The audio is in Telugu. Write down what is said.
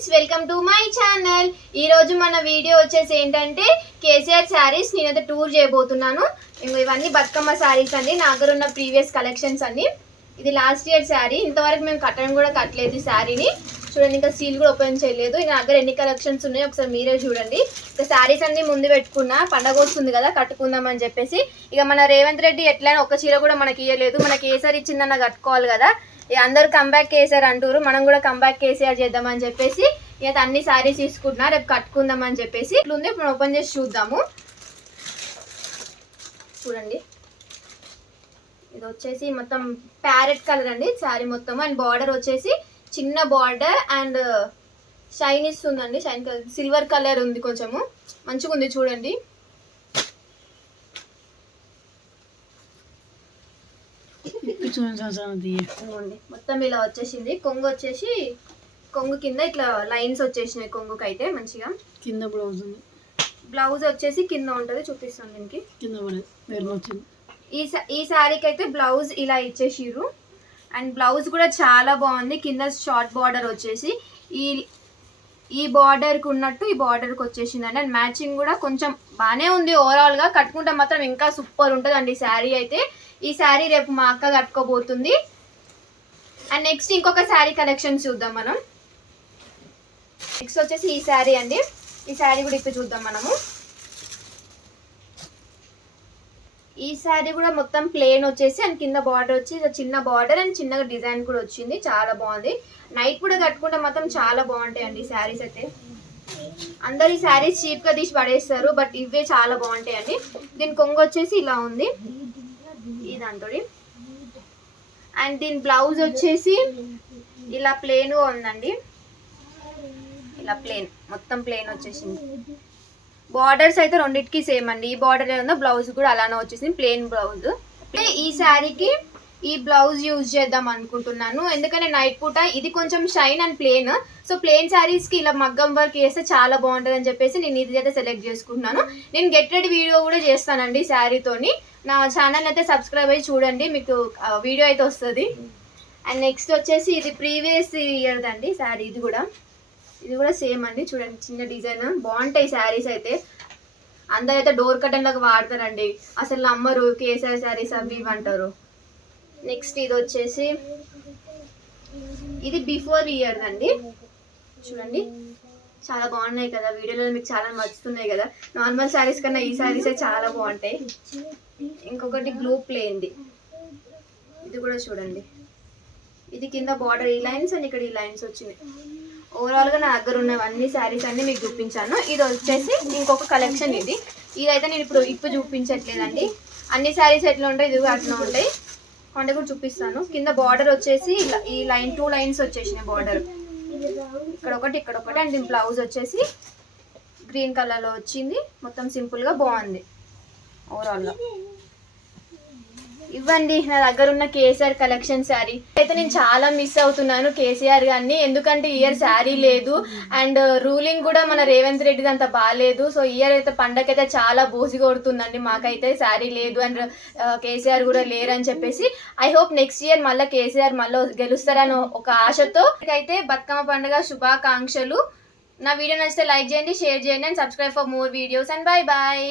Friends welcome to my channel. ఈ రోజు మన వీడియో వచ్చేసి ఏంటంటే కేసీఆర్ శారీస్ నేనైతే టూర్ చేయబోతున్నాను. ఇవన్నీ బతుకమ్మ శారీస్ అండి. నా దగ్గర ఉన్న ప్రీవియస్ కలెక్షన్స్ అన్ని. ఇది లాస్ట్ ఇయర్ శారీ ఇంతవరకు మేము కట్టడం కూడా కట్టలేదు ఈ శారీని చూడండి ఇంకా సీల్ కూడా ఓపెన్ చేయలేదు. నా దగ్గర ఎన్ని కలెక్షన్స్ ఉన్నాయి ఒకసారి మీరే చూడండి. ఇక శారీస్ అన్ని ముందు పెట్టుకున్నా పండగ వస్తుంది కదా కట్టుకుందాం అని చెప్పేసి. ఇక మన రేవంత్ రెడ్డి ఎట్లయినా ఒక చీర కూడా మనకి ఇవ్వలేదు మనకి ఏ సారి ఇచ్చిందన్న కట్టుకోవాలి కదా. ఇక అందరూ కంబ్యాక్ కేసీఆర్ అంటారు మనం కూడా కంబ్యాక్ కేసీఆర్ చేద్దామని చెప్పేసి. ఇక అన్ని శారీస్ తీసుకుంటున్నా రేపు కట్టుకుందాం అని చెప్పేసి. ఇట్లుంది ఇప్పుడు ఓపెన్ చేసి చూద్దాము. చూడండి. వచ్చేసి మొత్తం ప్యారెట్ కలర్ అండి. శారీ మొత్తం అండ్ బార్డర్ వచ్చేసి చిన్న బార్డర్ అండ్ షైన్ ఇస్తుందండి షైన్ కలర్ సిల్వర్ కలర్ ఉంది కొంచెము. మంచిగా ఉంది చూడండి. మొత్తం ఇలా వచ్చేసింది. కొంగు వచ్చేసి కొంగు కింద ఇట్లా లైన్స్ వచ్చేసినాయి కొంగుకి అయితే మంచిగా. కింద బ్లౌజ్ ఉంది. బ్లౌజ్ వచ్చేసి కింద ఉంటుంది చూపిస్తాను దీనికి. కింద వచ్చింది ఈ ఈ శారీకి అయితే బ్లౌజ్ ఇలా ఇచ్చేసిర్రు. అండ్ బ్లౌజ్ కూడా చాలా బాగుంది. కింద షార్ట్ బార్డర్ వచ్చేసి ఈ ఈ బార్డర్కి ఉన్నట్టు ఈ బార్డర్కి వచ్చేసిందండి. అండ్ మ్యాచింగ్ కూడా కొంచెం బాగానే ఉంది ఓవరాల్గా. కట్టుకుంటే మాత్రం ఇంకా సూపర్ ఉంటుందండి ఈ శారీ అయితే. ఈ శారీ రేపు మా అక్క కట్టుకోబోతుంది. అండ్ నెక్స్ట్ ఇంకొక శారీ కలెక్షన్ చూద్దాం మనం. నెక్స్ట్ వచ్చేసి ఈ శారీ అండి. ఈ శారీ కూడా ఇప్పుడు చూద్దాం మనము. ఈ శారీ కూడా మొత్తం ప్లేన్ వచ్చేసి అండ్ కింద బార్డర్ వచ్చి చిన్న బార్డర్ అండ్ చిన్నగా డిజైన్ కూడా వచ్చింది. చాలా బాగుంది. నైట్ కూడా కట్టుకుంటే మాత్రం చాలా బాగుంటాయండి ఈ శారీస్ అయితే. అందరు ఈ శారీస్ చీప్గా తీసి పడేస్తారు బట్ ఇవే చాలా బాగుంటాయండి. దీని కొంగు వచ్చేసి ఇలా ఉంది. ఈ దాంతో అండ్ దీని బ్లౌజ్ వచ్చేసి ఇలా ప్లేన్గా ఉందండి. ఇలా ప్లేన్ మొత్తం ప్లేన్ వచ్చేసింది. బార్డర్స్ అయితే రెండింటికి సేమ్ అండి. ఈ బార్డర్ ఏదో బ్లౌజ్ కూడా అలానే వచ్చేసింది ప్లెయిన్ బ్లౌజ్ ఈ శారీకి ఈ బ్లౌజ్ యూజ్ చేద్దాం అనుకుంటున్నాను. ఎందుకంటే నైట్ పూట ఇది కొంచెం shine and plain so plain శారీస్కి ఇలా మగ్గం వర్క్ చేస్తే చాలా బాగుంటుంది అని చెప్పేసి నేను ఇది అయితే సెలెక్ట్ చేసుకుంటున్నాను. నేను గెట్ రెడీ వీడియో కూడా చేస్తానండి శారీతోని. నా ఛానల్ అయితే సబ్స్క్రైబ్ అయ్యి చూడండి మీకు వీడియో అయితే వస్తుంది. అండ్ నెక్స్ట్ వచ్చేసి ఇది ప్రీవియస్ ఇయర్ అండి శారీ ఇది కూడా. ఇది కూడా సేమ్ అండి. చూడండి చిన్న డిజైన్. బాగుంటాయి శారీస్ అయితే. అందరూ అయితే డోర్ కటన్ లాగా వాడతారండి. అసలు అమ్మరు కేసీఆర్ శారీస్ అవి ఇవి అంటారు. నెక్స్ట్ ఇది వచ్చేసి ఇది బిఫోర్ ఇయర్ అండి. చూడండి చాలా బాగున్నాయి కదా. వీడియోలో మీకు చాలా నచ్చుతున్నాయి కదా. నార్మల్ శారీస్ కన్నా ఈ శారీస్ చాలా బాగుంటాయి. ఇంకొకటి బ్లూ ప్లేన్ది ఇది కూడా చూడండి. ఇది కింద బార్డర్ ఈ లైన్స్ అండ్ ఇక్కడ ఈ లైన్స్ వచ్చినాయి. ఓవరాల్గా నా దగ్గర ఉన్నవన్నీ శారీస్ అన్ని మీకు చూపించాను. ఇది వచ్చేసి ఇంకొక కలెక్షన్ ఇది. ఇదైతే నేను ఇప్పుడు ఇప్పుడు చూపించట్లేదండి. అన్ని శారీస్ ఎట్లా ఉంటాయి ఇది అట్లా ఉంటాయి. కొండ కూడా చూపిస్తాను. కింద బార్డర్ వచ్చేసి ఈ లైన్ టూ లైన్స్ వచ్చేసినాయి బార్డర్ ఇక్కడ ఒకటి ఇక్కడ ఒకటి అండ్ దీని బ్లౌజ్ వచ్చేసి గ్రీన్ కలర్లో వచ్చింది. మొత్తం సింపుల్గా బాగుంది. ఓవరాల్లో ఇవ్వండి నా దగ్గర ఉన్న కేసీఆర్ కలెక్షన్ శారీ అయితే నేను చాలా మిస్ అవుతున్నాను కేసీఆర్ గారిని. ఎందుకంటే ఇయర్ శారీ లేదు. అండ్ రూలింగ్ కూడా మన రేవంత్ రెడ్డి అంత బాగాలేదు సో ఇయర్ అయితే పండగ అయితే చాలా బోసి కొడుతుందండి. మాకైతే శారీ లేదు అండ్ కేసీఆర్ కూడా లేరని చెప్పేసి ఐ హోప్ నెక్స్ట్ ఇయర్ మళ్ళీ కేసీఆర్ మళ్ళీ గెలుస్తారని ఒక ఆశతో అయితే బతుకమ్మ పండుగ శుభాకాంక్షలు. నా వీడియో నచ్చితే లైక్ చేయండి షేర్ చేయండి and subscribe for more videos and bye bye